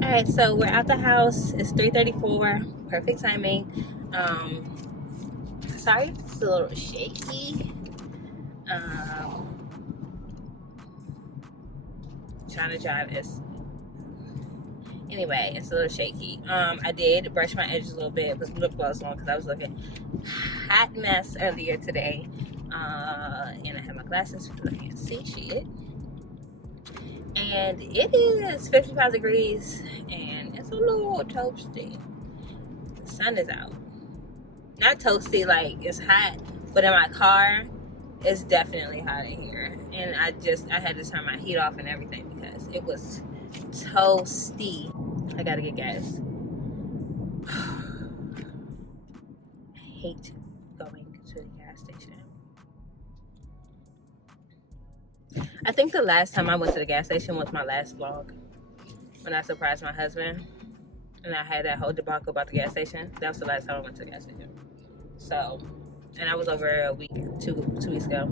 All right, so we're out the house. It's 3:34. Perfect timing. Sorry, it's a little shaky. Trying to drive is anyway. It's a little shaky. I did brush my edges a little bit with lip gloss on because I was looking hot mess earlier today. And I have my glasses because I can't see shit. And it is 55 degrees, and it's a little toasty. The sun is out. Not toasty like it's hot, but in my car it's definitely hot in here, and I had to turn my heat off and everything because it was toasty. I gotta get gas. I hate going to the gas station. I think the last time I went to the gas station was my last vlog when I surprised my husband and I had that whole debacle about the gas station. That was the last time I went to the gas station. So, and I was over a week, two weeks ago.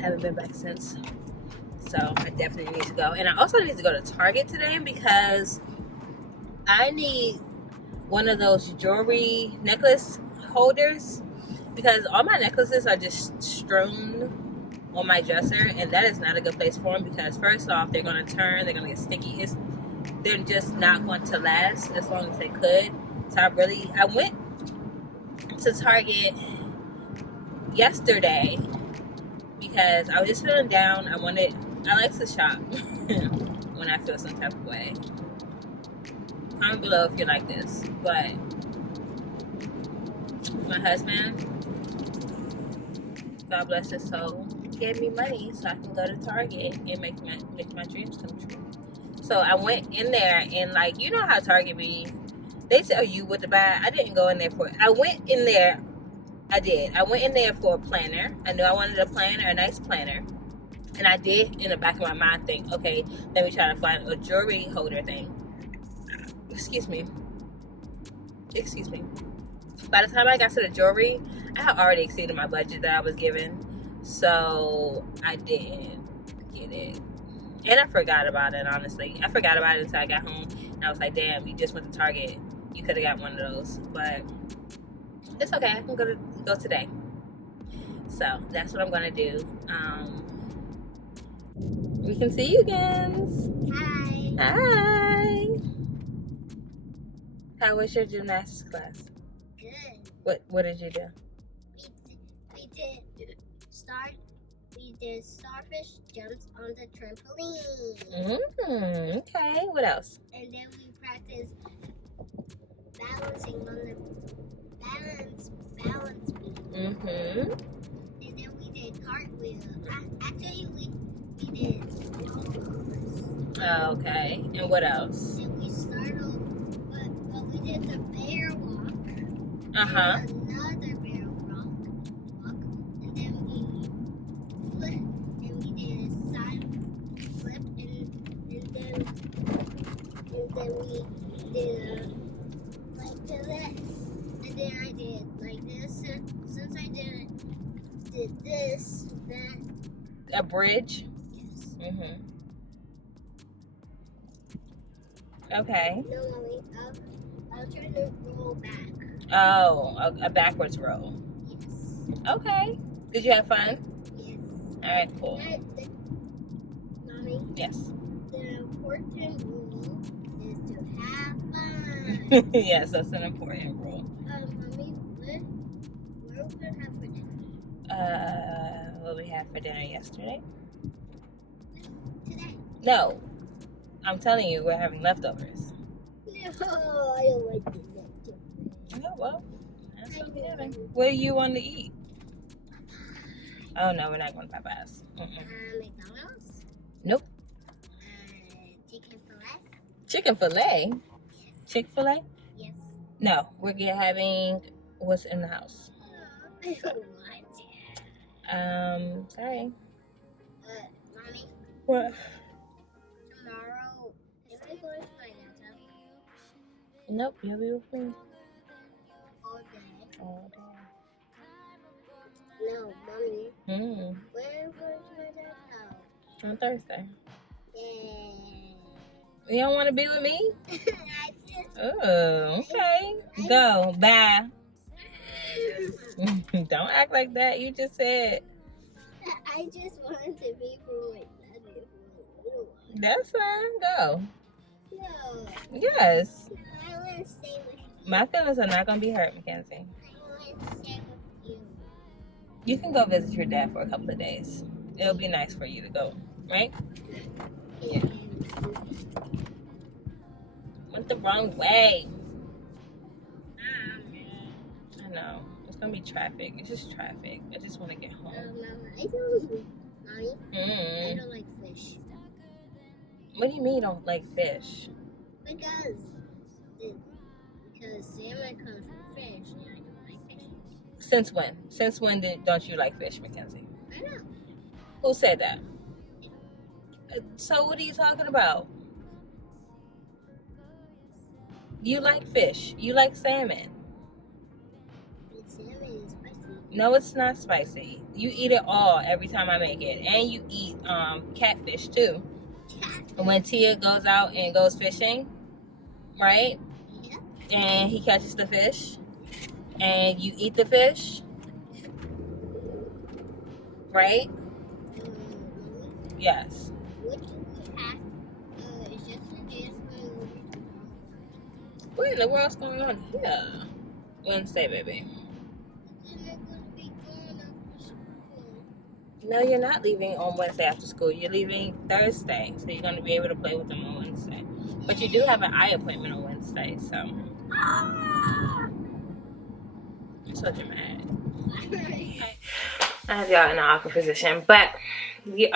Haven't been back since. So I definitely need to go. And I also need to go to Target today because I need one of those jewelry necklace holders because all my necklaces are just strewn on my dresser, and that is not a good place for them because first off, they're going to turn, they're going to get sticky. They're just not going to last as long as they could. So I went to Target yesterday because I was just feeling down. I like to shop when I feel some type of way. Comment below if you like this. But my husband, God bless his soul, gave me money so I can go to Target and make my dreams come true. So I went in there and like, you know how Target be, they tell you what to buy. I didn't go in there for it. I went in there for a planner. I knew I wanted a planner, a nice planner. And I did in the back of my mind think, okay, let me try to find a jewelry holder thing. Excuse me. By the time I got to the jewelry, I had already exceeded my budget that I was given. So I didn't get it. And I forgot about it, honestly. I forgot about it until I got home. And I was like, damn, you just went to Target. You could have got one of those. But it's okay. I can go today. So that's what I'm going to do. We can see you guys. Hi. How was your gymnastics class? Good. What did you do? We did starfish jumps on the trampoline. Okay. What else? And then we practiced balancing on the balance beam. Mm-hmm. And then we did cartwheels. Actually, we did Oh, okay. And what else? and we started, but we did the bear walk. Uh-huh. And another bear walk. And then we flipped, and we did a side flip, and then we did like this. And then I did like this. Since I did this, then A bridge? yes. Mm-hmm. Okay. No, Mommy, I'll try to roll back. Oh, a backwards roll. Yes. Okay. Did you have fun? Yes. All right, cool. Mommy, Yes. the important rule is to have fun. Yes, that's an important rule. Mommy, what are we gonna have for dinner? What we had for dinner yesterday? Today. No. I'm telling you, we're having leftovers. No, I don't like the leftovers. Oh, well, that's what we're having. What do you want to eat? Oh, no, we're not going to Popeyes. McDonald's? Nope. Chicken fillet? Chicken filet? Yes. Chick-fil-A? Yes. No, we're having what's in the house. I don't want it. Sorry. Mommy, What? tomorrow, if I go to my aunt's Nope, you'll be with me. all day. Oh, No, Mommy, damn. when are we going to my dad's house? On Thursday. You don't want to be with me? I just, Oh, okay. Go. Bye. Don't act like that. You just said. I just wanted to be for my daddy for a little while. That's fine. Go. No, Yes. no, I want to stay with you. My feelings are not going to be hurt, Mackenzie. I want to stay with you. You can go visit your dad for a couple of days. It'll be nice for you to go, right? Yeah. Went the wrong way. I know. It's going to be traffic. It's just traffic. I just want to get home. Mama, I don't like fish. What do you mean you don't like fish? Because salmon comes from fish, and I don't like fish. Since when? Since when don't you like fish, Mackenzie? I know. Who said that? So what are you talking about? You like fish. You like salmon. But salmon is spicy. No, it's not spicy. You eat it all every time I make it. And you eat catfish too. When Tia goes out and goes fishing, right? Yeah. And he catches the fish. And you eat the fish. Right? Yes. What do we have? It's just a Jazmine. What in the world's going on here? Wednesday, baby. And I'm going to be going after school. No, you're not leaving on Wednesday after school. You're leaving Thursday. So you're going to be able to play with them on Wednesday. But you do have an eye appointment on Wednesday, so. I'm so dramatic. I have y'all in an awkward position. But we've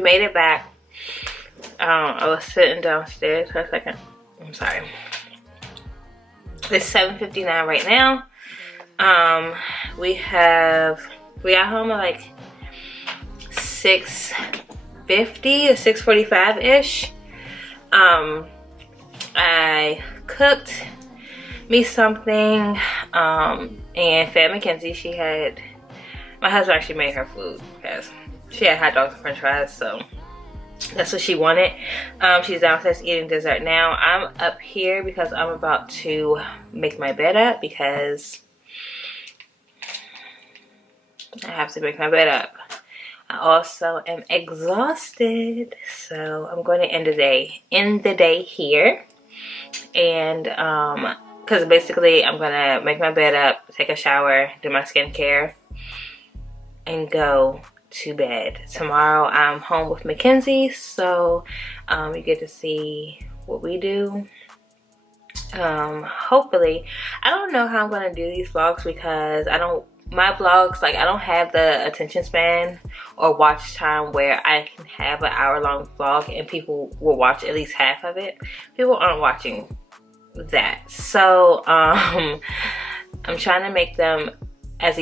made it back. I was sitting downstairs for a second. I'm sorry. It's 7:59 right now. We got home at like 6:50 or 6:45-ish. I cooked me something and fed Mackenzie. My husband actually made her food because she had hot dogs and french fries, so that's what she wanted. She's downstairs eating dessert now. I'm up here because I'm about to make my bed up because I have to make my bed up. I also am exhausted, so I'm going to end the day here. And because basically I'm gonna make my bed up, take a shower, do my skincare, and go to bed. Tomorrow I'm home with Mackenzie, so you get to see what we do. Hopefully, I don't know how I'm gonna do these vlogs because my vlogs, like, I don't have the attention span or watch time where I can have an hour-long vlog and people will watch at least half of it. People aren't watching that, so I'm trying to make them as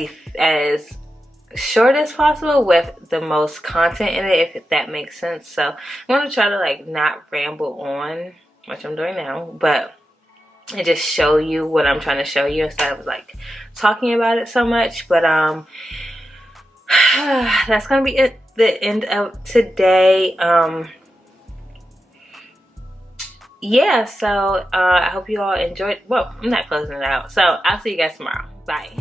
short as possible with the most content in it, if that makes sense. So I'm gonna try to like not ramble on, which I'm doing now, but and just show you what I'm trying to show you instead of like talking about it so much. But that's gonna be it, the end of today. Yeah, so I hope you all enjoyed. Well, I'm not closing it out, so I'll see you guys tomorrow. Bye.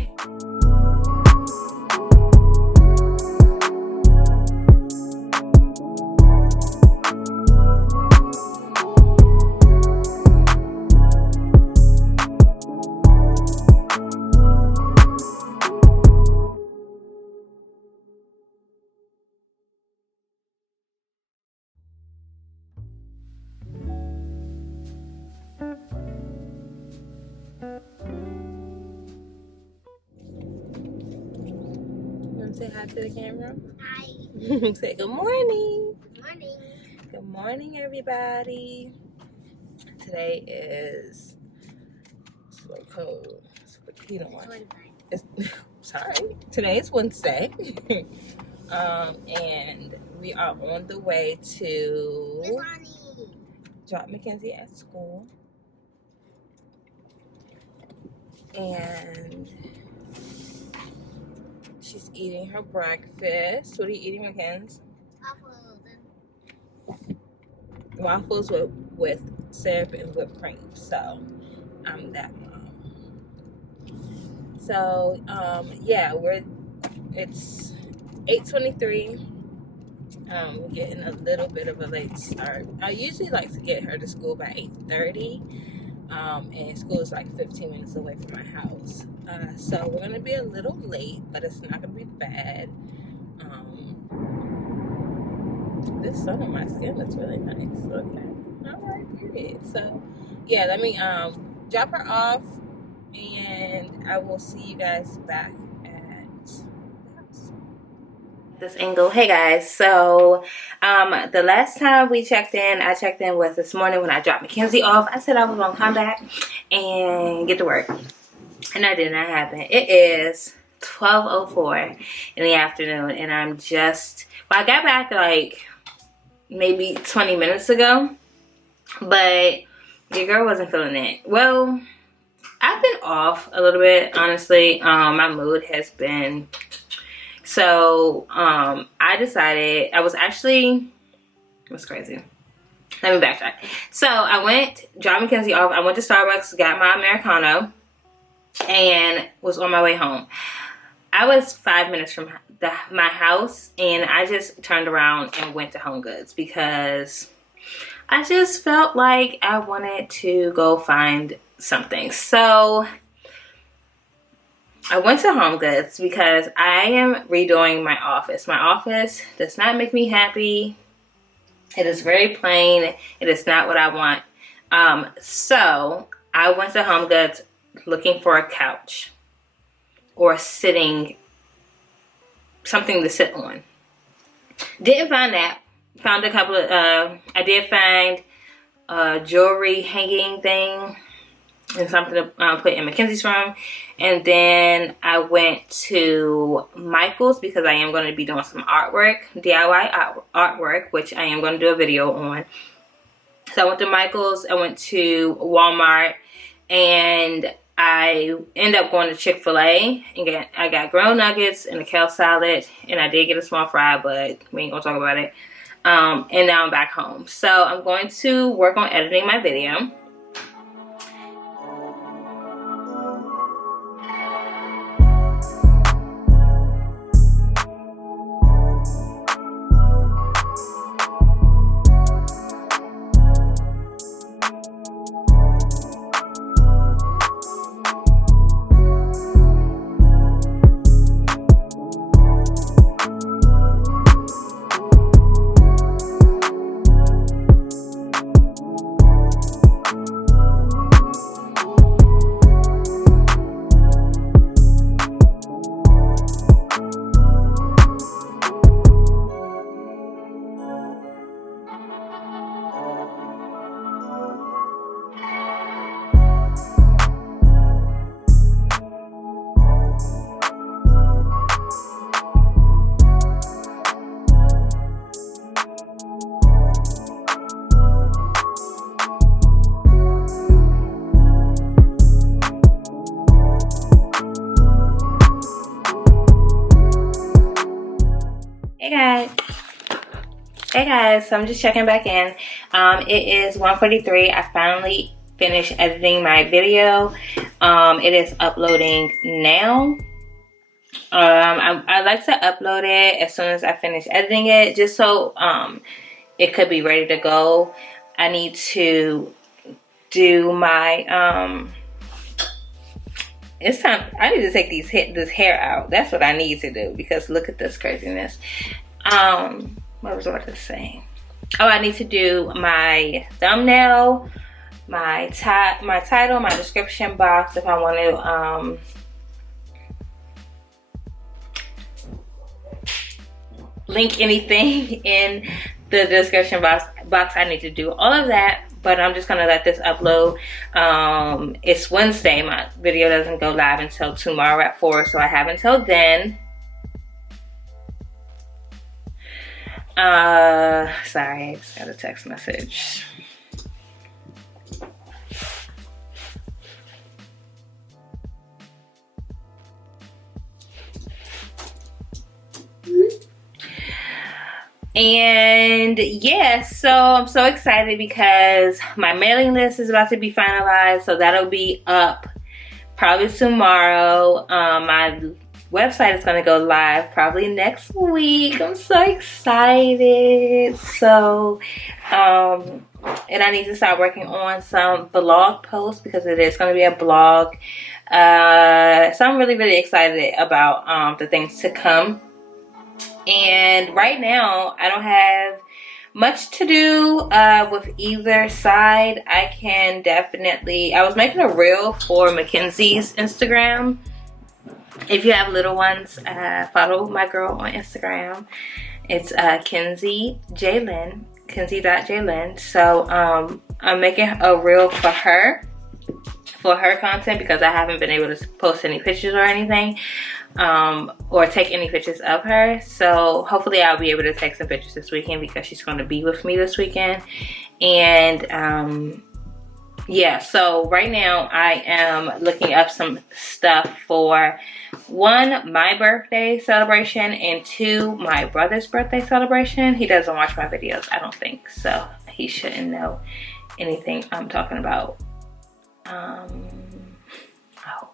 Say hi to the camera. Hi. Say good morning. Good morning. Good morning, everybody. Today is so cold. You don't want it. Sorry. Today is Wednesday. And we are on the way to drop Mackenzie at school. And she's eating her breakfast. What are you eating, Mackenzie? waffles with syrup and whipped cream. So I'm that mom. So yeah, it's 8:23. We're getting a little bit of a late start. I usually like to get her to school by 8:30. And school is like 15 minutes away from my house. So we're gonna be a little late, but it's not gonna be bad. This sun on my skin looks really nice. Okay. All right, period. So yeah, let me drop her off, and I will see you guys back at the house. This angle. Hey guys, so the last time I checked in was this morning when I dropped Mackenzie off. I said I was gonna come back and get to work, and that did not happen. It is 12:04 in the afternoon, and I got back like maybe 20 minutes ago, but your girl wasn't feeling it. Well, I've been off a little bit, honestly. My mood has been, so I decided, what's crazy, let me backtrack. So I dropped Mackenzie off, I went to Starbucks, got my Americano, and was on my way home. I was 5 minutes from my house, and I just turned around and went to Home Goods because I just felt like I wanted to go find something. So I went to Home Goods because I am redoing my office. My office does not make me happy. It is very plain. It is not what I want. So I went to Home Goods looking for a couch or something to sit on. Didn't find that. Found a couple of, I did find a jewelry hanging thing and something to put in Mackenzie's room. And then I went to Michael's because I am going to be doing some artwork, DIY artwork, which I am going to do a video on. So I went to Michael's, I went to Walmart, and I ended up going to Chick-fil-A and I got grilled nuggets and a kale salad, and I did get a small fry, but we ain't gonna talk about it. And now I'm back home. So I'm going to work on editing my video. Hey guys, so I'm just checking back in. It is 1:43. I finally finished editing my video. It is uploading now. I like to upload it as soon as I finish editing it, just so it could be ready to go. I need to do my it's time. I need to take this hair out. That's what I need to do, because look at this craziness. What was I saying? Oh, I need to do my thumbnail, my title, my description box, if I want to link anything in the description box. I need to do all of that, but I'm just gonna let this upload. It's Wednesday. My video doesn't go live until tomorrow at 4, so I have until then. Sorry, I just got a text message. And yeah, so I'm so excited because my mailing list is about to be finalized, so that'll be up probably tomorrow. My website is going to go live probably next week. I'm so excited. So and I need to start working on some blog posts because it is going to be a blog. So I'm really excited about the things to come. And right now I don't have much to do with either side. I was making a reel for Mackenzie's Instagram. If you have little ones, follow my girl on Instagram. It's Kenzie.Jlyn. So I'm making a reel for her content because I haven't been able to post any pictures or anything, or take any pictures of her. So hopefully I'll be able to take some pictures this weekend because she's going to be with me this weekend. And yeah, so right now I am looking up some stuff for 1, my birthday celebration, and 2, my brother's birthday celebration. He doesn't watch my videos, I don't think, so he shouldn't know anything I'm talking about. I hope.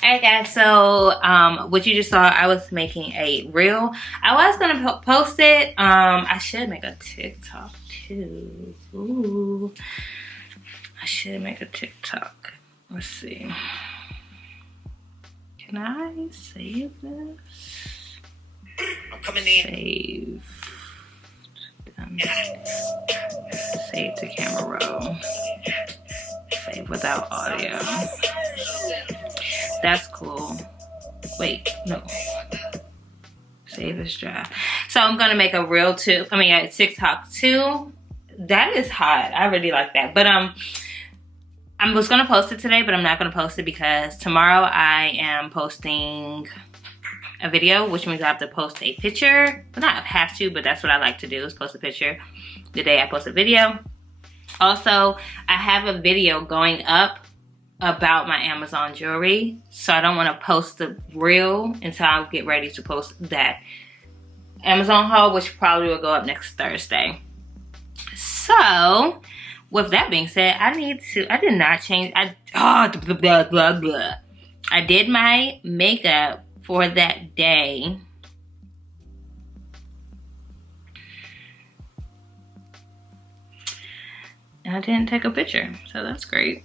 Alright guys, so what you just saw, I was making a reel. I was gonna post it. I should make a TikTok too. Ooh, I should make a TikTok. Let's see. Can I save this? I'm coming in. Save. Done. Save to camera roll. Save without audio. That's cool. Wait, no. Save as draft. So I'm gonna make a reel too. I mean, a TikTok too. That is hot. I really like that. But I was gonna post it today, but I'm not gonna post it because tomorrow I am posting a video, which means I have to post a picture. Well, not have to, but that's what I like to do, is post a picture the day I post a video. Also, I have a video going up about my Amazon jewelry, so I don't want to post the reel until I get ready to post that Amazon haul, which probably will go up next Thursday. So with that being said, I did not change. I did my makeup for that day. And I didn't take a picture, so that's great.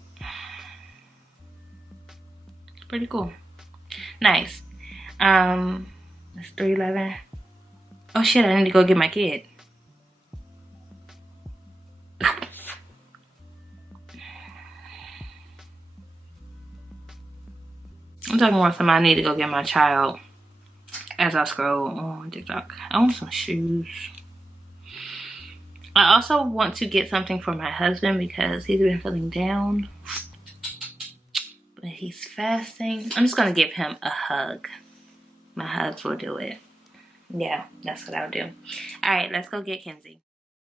Pretty cool. Nice. It's 3:11. Oh shit, I need to go get my kid. I'm talking about something I need to go get my child as I scroll on TikTok. I want some shoes. I also want to get something for my husband because he's been feeling down. But he's fasting. I'm just gonna give him a hug. My hugs will do it. Yeah, that's what I'll do. All right, let's go get Kenzie.